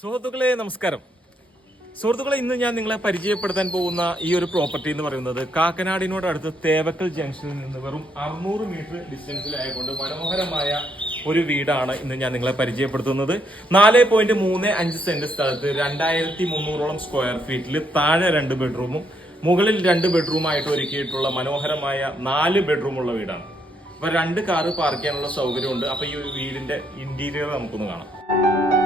സുഹൃത്തുക്കളെ നമസ്കാരം. സുഹൃത്തുക്കളെ, ഇന്ന് ഞാൻ നിങ്ങളെ പരിചയപ്പെടുത്താൻ പോകുന്ന ഈ ഒരു പ്രോപ്പർട്ടി എന്ന് പറയുന്നത് കാക്കനാടിനോട് അടുത്ത് തേവക്കൽ ജംഗ്ഷനിൽ നിന്ന് വെറും 600 മീറ്റർ ഡിസ്റ്റൻസിലായതുകൊണ്ട് മനോഹരമായ ഒരു വീടാണ് ഇന്ന് ഞാൻ നിങ്ങളെ പരിചയപ്പെടുത്തുന്നത്. 4.35 സെന്റ് സ്ഥലത്ത് 2300ഓളം സ്ക്വയർ ഫീറ്റിൽ താഴെ 2 ബെഡ്റൂമും മുകളിൽ 2 ബെഡ്റൂമായിട്ട് ഒരുക്കിയിട്ടുള്ള മനോഹരമായ 4 ബെഡ്റൂമുള്ള വീടാണ്. അപ്പൊ 2 കാറ് പാർക്ക് ചെയ്യാനുള്ള സൗകര്യമുണ്ട്. അപ്പൊ ഈ ഒരു വീടിന്റെ ഇന്റീരിയർ നമുക്കൊന്ന് കാണാം.